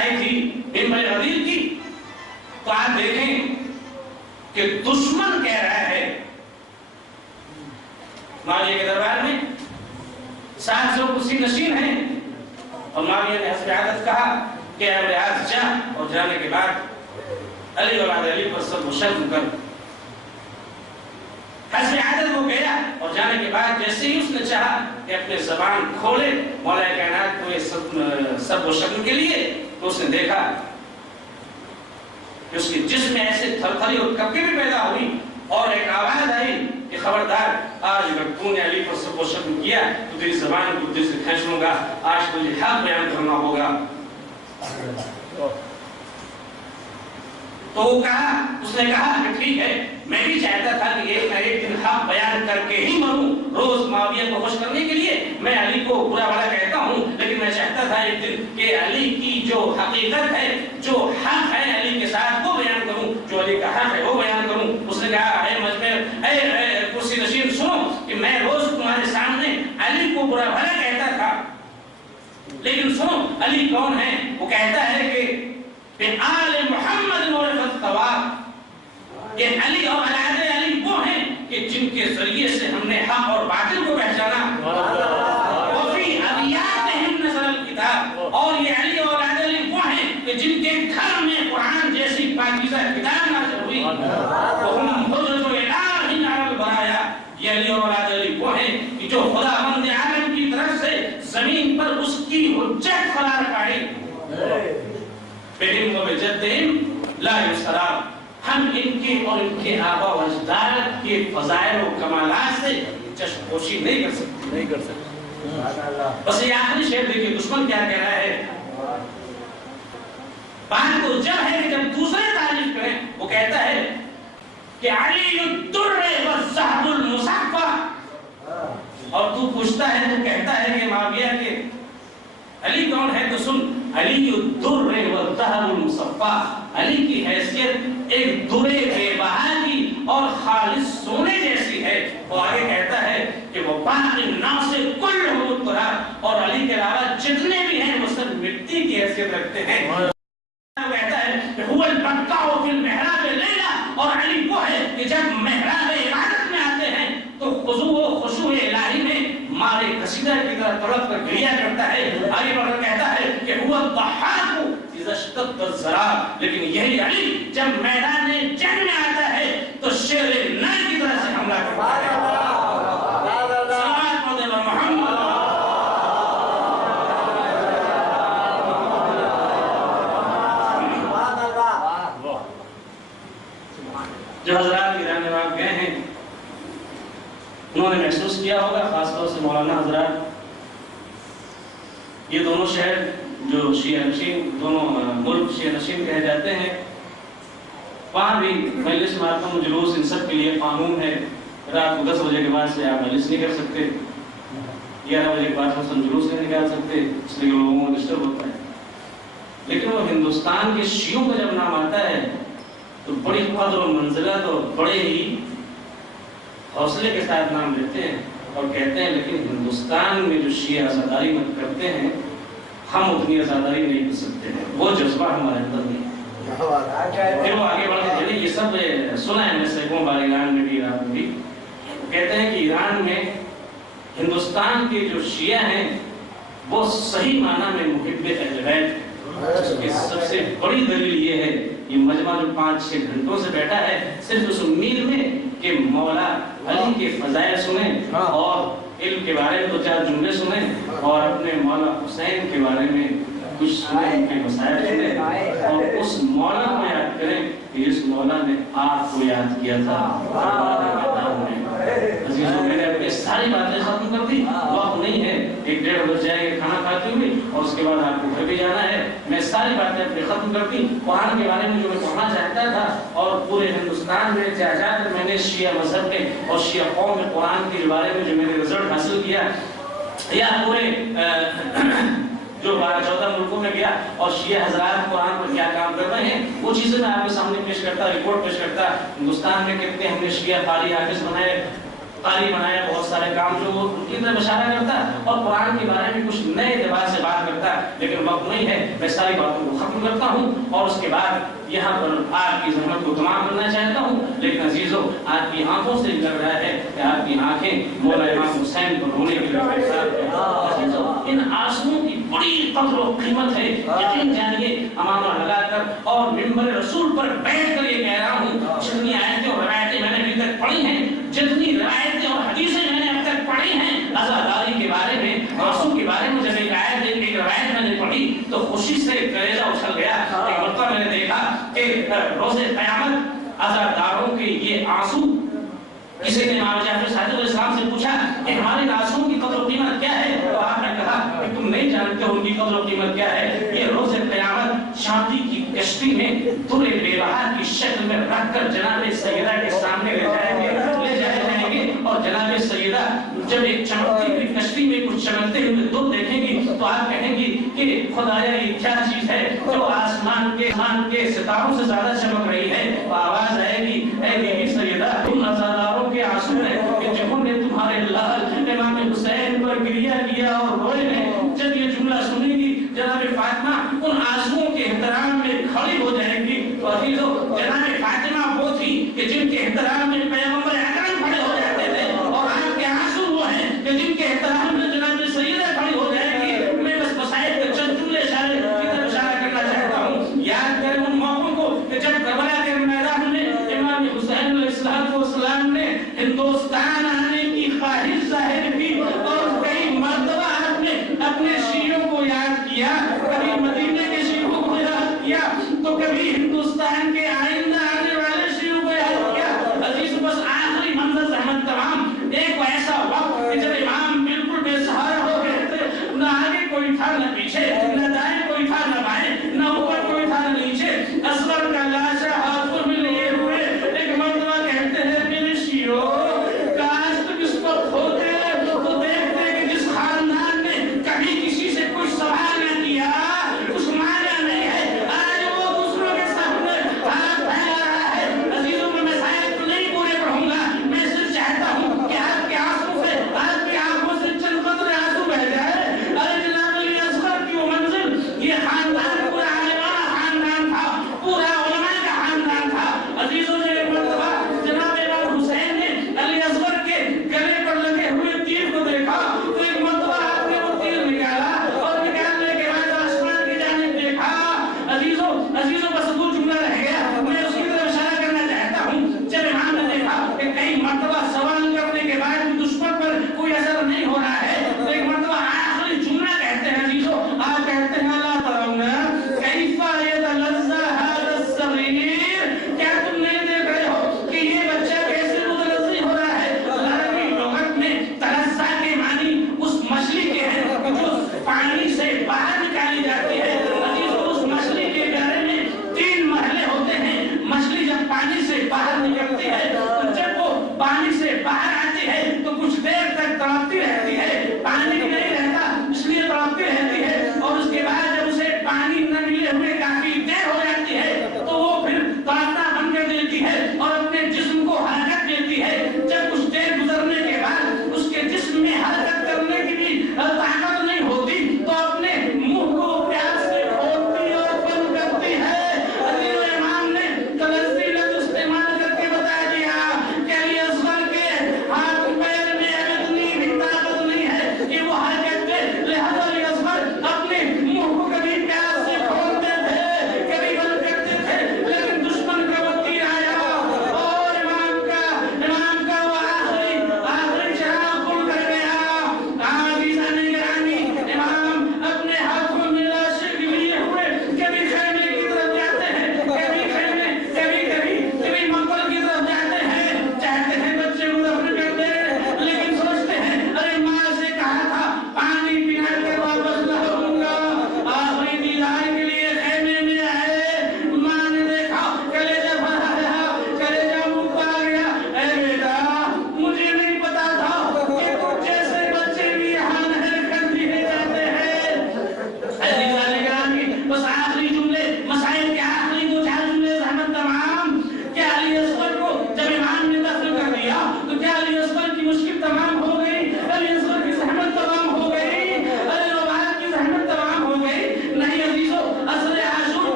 آئی تھی منبر غدیر کی، تو آپ دیکھیں کہ دشمن کہہ رہا ہے معاویہ کے دربار میں 700 کرسی نشین ہیں، اور معاویہ نے حسب عادت کہا کہ اے ریاض جا، اور جانے کے بعد علی اولاد علی پر سب و شتم کر۔ حسب عادت وہ گیا، اور جانے کے بعد جیسے ہی اس نے چاہا کہ اپنے زبان کھولے مولا کائنات کو سب و شتم کے لیے، تو اس نے دیکھا کہ اس کے جسم میں ایسے تھرتھری اور کپکے بھی پیدا ہوئی، اور ایک آواز آئی کہ خبردار، آج اگر تو نے علی پر سب و شتم کیا تو تیری زبان کو دل سے کھینچ لوں گا، آج تجھے حق بیان کرنا ہوگا۔ تو وہ کہا، اس نے کہا کہ ٹھیک ہے، میں بھی چاہتا تھا کہ ایک نہ ایک دن حق بیان کر کے ہی مروں، روز معاویہ کو خوش کرنے کے لیے میں علی کو برا بھلا کہتا ہوں، لیکن میں چاہتا تھا ایک دن کہ علی کی جو حقیقت ہے، جو حق ہے علی کے ساتھ، وہ بیان کروں، جو علی کا حق ہے وہ بیان کروں۔ اس نے کہا اے مجمع، اے کرسی نشین، سنو کہ میں روز تمہارے سامنے علی کو برا بھلا کہتا تھا، لیکن سنو علی کون ہے؟ وہ کہتا ہے کہ آل محمد عرفت ثواب، کہ علی اور اولاد علی وہ ہیں کہ جن کے ذریعے سے ہم نے حق اور باطل کو پہچانا، وفی ابیاتہم نزل الکتاب، اور یہ علی اور اولاد علی وہ ہیں کہ جن کے گھر میں قرآن جیسی پاکیزہ کتاب نازل ہوئی، وہم حجج الہ علی البرایا، یہ علی اور اولاد علی وہ ہیں کہ جو خداوند عالم کی طرف سے زمین پر اس کی حجت قرار پائی، بہم و بجدہم لا یسراب، ہم ان کے اور ان کے آبا و اجداد کے فضائل و کمالات سے چشم پوشی نہیں کر سکتے۔ بس یہ آخری شعر دیکھیں دشمن کیا کہہ رہا ہے۔ بات تو جب ہے کہ جب دوسرے تعریف کریں، وہ کہتا ہے کہ علی الدر والذہب المصفى، اور تو پوچھتا ہے، تو کہتا ہے کہ معاویہ کے علی کون ہے؟ تو سن، علی الدر والذہب المصفى، علی کی حیثیت ایک درے بے بہا کی اور خالص سونے جیسی ہے۔ وہ آگے کہتا ہے کہ وہ باقی الناس کلہم التراب، اور علی کے علاوہ جتنے بھی ہیں وہ سب مٹی کی حیثیت رکھتے ہیں۔ وہ کہتا ہے کہ هو البقاء فی المحراب لیلا، اور علی وہ ہے کہ جب محراب عبادت میں آتے ہیں تو خضوع و خشوع الہی میں مارے کشیدہ کی طرح تڑپ کر گریا کرتا ہے۔ آگے بڑھ کر کہتا ہے کہ هو الضحاک اذا اشتد الضراب، لیکن یہی علی جب میدان جنگ میں آتا ہے تو شیر نر کی طرح سے حملہ کرتا ہے۔ صلوات مدینہ محمد۔ جو حضرات ایران عراق گئے ہیں انہوں نے محسوس کیا ہوگا، خاص طور سے مولانا حضرات، یہ دونوں شہر جو شیعہ نشین، دونوں ملک شیعہ نشین کہے جاتے ہیں، وہاں بھی مجلس ماتم جلوس ان سب کے لیے قانون ہے، رات کو 10 بجے کے بعد سے آپ مجلس نہیں کر سکتے، 11 بجے کے بعد مثلا جلوس نہیں نکال سکتے، اس لیے لوگوں کو ڈسٹرب ہوتا ہے۔ لیکن وہ ہندوستان کے شیعوں کا جب نام آتا ہے تو بڑی قدر و منزلت اور بڑے ہی حوصلے کے ساتھ نام لیتے ہیں اور کہتے ہیں لیکن ہندوستان میں جو شیعہ عزاداری کرتے ہیں ہم اتنی عزاداری نہیں کر سکتے ہیں، وہ جذبہ ہمارے اندر نہیں۔ پھر وہ آگے بڑھ کے یہ سب سنا ہے میں سیکھوں بار ایران میں بھی، عراق میں بھی، کہتے ہیں کہ ایران میں ہندوستان کے جو شیعہ ہیں وہ صحیح معنی میں محب اہل بیت ہیں۔ اس کی سب سے بڑی دلیل یہ ہے، یہ مجمع جو 5-6 گھنٹوں سے بیٹھا ہے صرف اس امید میں کہ مولا علی کے فضائل سنیں اور علم کے بارے میں 2-4 جملے سنیں اور اپنے مولا حسین کے بارے میں کچھ سنیں، ان کے مسائل سنیں اور اس مولا کو یاد کریں کہ اس مولا نے آپ کو یاد کیا تھا۔ عزیزوں میں نے اپنی ساری باتیں ختم کر دی، وقت نہیں ہے، 1-1.5 بج جائے گا کھانا کھاتے ہوئے اور اس کے بعد آپ کو گھر بھی جانا ہے۔ میں ساری باتیں اپنی ختم کر دی، قرآن کے بارے میں جو میں پڑھنا چاہتا تھا اور پورے ہندوستان میں جا کر میں نے شیعہ مذہب میں اور شیعہ قوم میں قرآن کے بارے میں جو میں نے رزلٹ حاصل کیا، یا پورے جو 12-14 ملکوں میں گیا اور شیعہ حضرات قرآن پر کیا کام کر رہے ہیں وہ چیزیں میں آپ کے سامنے پیش کرتا، رپورٹ پیش کرتا۔ ہندوستان میں کتنے ہم نے شیعہ قاری حافظ بنائے، قاری بنایا، بہت سارے کام جو ان کی طرف اشارہ کرتا ہے اور قرآن کے بارے میں کچھ نئے اعتبار سے بات کرتا ہے، لیکن وقت نہیں ہے، میں ساری باتوں کو ختم کرتا ہوں اور اس کے بعد یہاں پر آپ کی زحمت کو تمام کرنا چاہتا ہوں. لیکن عزیزو، آپ کی آنکھوں سے لگ رہا ہے کہ آپ کی آنکھیں مولا امام حسین کو رونے کے لیے. عزیزو، ان آنسوؤں کی بڑی قدر و قیمت ہے. یقین جانیے، امامہ لگا کر اور منبر رسول پر بیٹھ کر یہ کہہ رہا ہوں، جتنی آیتیں اور روایتیں میں نے ابھی تک پڑھی ہیں، جتنی روایتیں اور حدیثیں میں نے اب تک پڑھی ہیں عزاداری کے بارے میں، آنسو کے بارے میں، جب ایک آیت ایک روایت میں نے پڑھی تو خوشی سے کلیجہ اچھل گیا. ایک مرتبہ میں نے دیکھا کہ روز قیامت عزاداروں کے یہ آنسو، کسی نے امام جعفر صادق علیہ السلام سے پوچھا کہ ہمارے آنسوؤں کی قدر و قیمت کیا ہے؟ تو آپ نے کہا کہ تم نہیں جانتے ان کی قدر و قیمت کیا ہے. یہ روز قیامت شادی کی کشتی میں در بے بہا کی شکل میں رکھ کر جناب سیدہ کے سامنے لے جائیں گے اور جناب سیدہ جب ایک چمکتی ہوئی کشتی میں کچھ چمکتے ہوئے در دیکھیں گی تو آپ کہیں گی کہ خدایا یہ کیا چیز ہے جو آسمان کے ستاروں سے زیادہ چمک رہی ہے. آواز آئے گی، اے بیوی سیدہ، تم عزاداروں کے آنسو ہیں کہ جنہوں نے تمہارے لال امام حسین پر گریہ کیا اور روئے ہیں. جب یہ جملہ سنیں گی جناب فاطمہ ان آنسوؤں کے احترام میں کھڑی ہو جائے گی. تو عزیزو، جناب فاطمہ وہ تھی کہ جن کے احترام میں پیغمبر اکرم کھڑے ہو جاتے تھے، اور آپ کے آنسو وہ ہیں کہ جن کے احترام میں جناب سیدہ کھڑی ہو جائے گی. میں بس مسائل کے چند جملے اشارے کی طرف اشارہ کرنا چاہتا ہوں. یاد کریں ان موقعوں کو کہ جب کربلا کے میدان میں امام حسین علیہ السلام نے ہندوستان آنے کی خواہش ظاہر کی اور کئی مرتبہ اپنے شیعوں کو یاد کیا، کبھی مدینے کے شیعوں کو یاد کیا تو کبھی ہندوستان کے آئندہ آنے والے شیعوں کو یاد کیا. عزیز، بس آخری منظر زحمت تمام ایک ایسا وقت کہ جب امام بالکل بے سہارا ہو گئے تھے، نہ آگے کوئی تھا نہ پیچھے، نہ دائیں کوئی تھا نہ بائیں، نہ اوپر کوئی تھا نہ نیچے. اصغر کا لاشا ہاتھوں میں لیے ہوئے ایک مرتبہ کہتے ہیں میرے شیعوں، کاش تم اس وقت ہوتے تو دیکھتے کہ جس خاندان نے کبھی کسی سے کوئی سوال نہ کیا، کچھ مانگا نہیں ہے، آج وہ دوسروں کے سامنے ہاتھ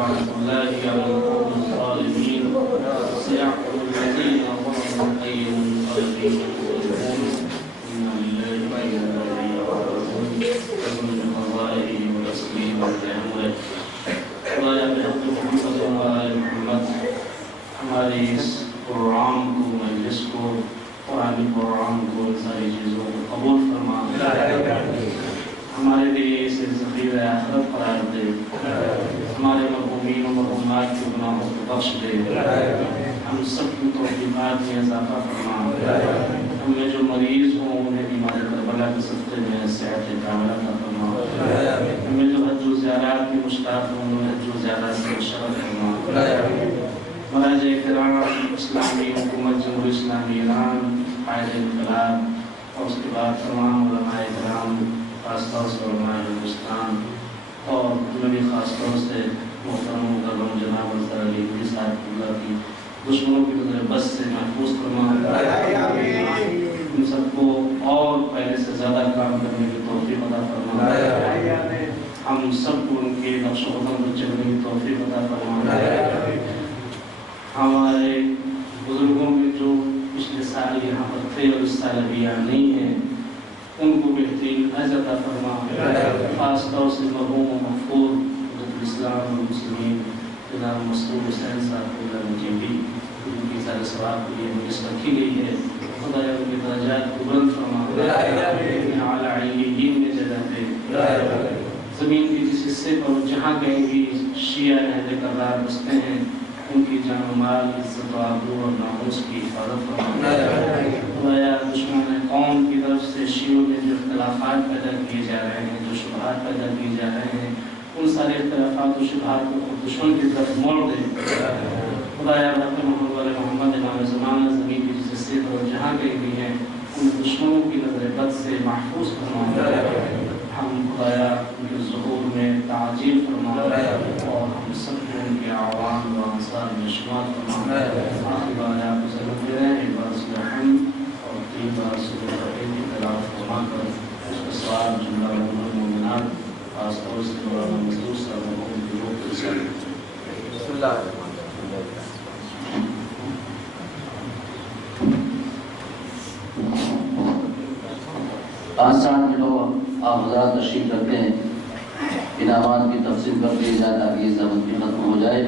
لعنة الله على القوم الظالمين سيعقل الذين ظلموا أي منقلب ينقلبون إنا لله وإنا إليه راجعون ومن قضائه وتسليما لأمره خدایا بحق محمد وآل محمد ہماری اس پروگرام کو مجلس کو قرآنی پروگرام کو ان ساری چیزوں کو قبول فرما ہمارے لیے اسے ذخیرہ آخرت قرار دے ہمارے مرحومین و مرحومات کے گناہوں کو بخش دے ہم سب کی توفیقات میں اضافہ فرما ہم میں جو مریض ہوں انہیں بیماری کربلا کے صدقے میں صحت کاملہ عطا فرما ہم میں جو حج و زیارات کی مشتاق ہوں انہیں حج و زیارات سے شرف فرما مراجع کرام اسلامی حکومت جمہوریہ اسلامی ایران قائد انقلاب اور اس کے بعد تمام علماء کرام خاص طور سے علماء ہندوستان اور نبی خاص طور سے محترم مکرم جناب حضرت علی صاحب اللہ کی دشمنوں کی نظر بس سے محفوظ فرما ان سب کو اور پہلے سے زیادہ کام کرنے کی توفیق عطا فرما ہم سب کو ان کے نقش و قدم پر چلنے کی توفیق عطا فرما ہمارے بزرگوں میں جو پچھلے سال یہاں پر تھے اور اس سال ابھی یہاں نہیں ہیں ان کو بہترین عزت عطا فرما خاص طور سے مرحوم و محفوظ حضرت الاسلام والمسلمین جناب مسعود حسین صاحب اللہ مجیبی ان کی سارے ثواب کے لیے مجلس رکھی گئی ہے خدایا ان کے درجات کو بلند فرما انہیں اعلیٰ علیین میں جگہ دے زمین کے جس حصے پر جہاں کہیں بھی شیعہ اہل کرار بستے ہیں ان کی جان و مال عزت و آبرو اور ناموس کی حفاظت فرما خدایا دشمن قوم کی طرف سے شیعوں میں جو اختلافات پیدا کیے جا رہے ہیں جو شبہات پیدا کیے جا رہے ہیں ان سارے اختلافات و شبہات کو خود دشمن کی طرف موڑ دے خدایا رحمت محمد امام زمانہ زمین کی جس حصے پر جہاں کہیں بھی ہیں ان دشمنوں کی نظر بد سے محفوظ فرما ہم خدایا ان کے ظہور میں تعجیل فرما اور ہم سب کو ان کے عوام و انصار میں شمار فرما آخری بار آپ کو سلام دے رہے ہیں ایک بار سورہ حمد اور 3 بار سورہ فتح کی تلاوت فرما کر اس کا سوال جملہ مومنات خاص طور سے مولانا مسعود صاحب محمود کی روح کے ساتھ بسم اللہ الرحمن الرحیم 5-7 منٹوں آپ حضرات تشریف رکھتے ہیں انعامات کی تقسیم کر دی جائے تاکہ یہ زمن بھی ختم ہو جائے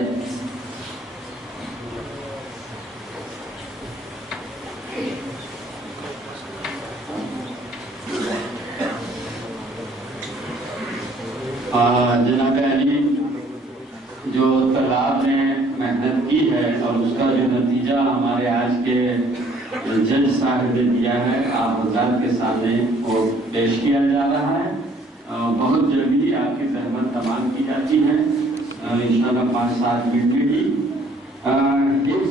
جناب علی جو طلاب نے محنت کی ہے اور اس کا جو نتیجہ ہمارے آج کے جج صاحب نے دیا ہے آپ حضرات کے سامنے وہ پیش کیا جا رہا ہے بہت جلدی آپ کی زحمت تمام کی جاتی ہے انشاءاللہ 5-7 منٹ میں ہی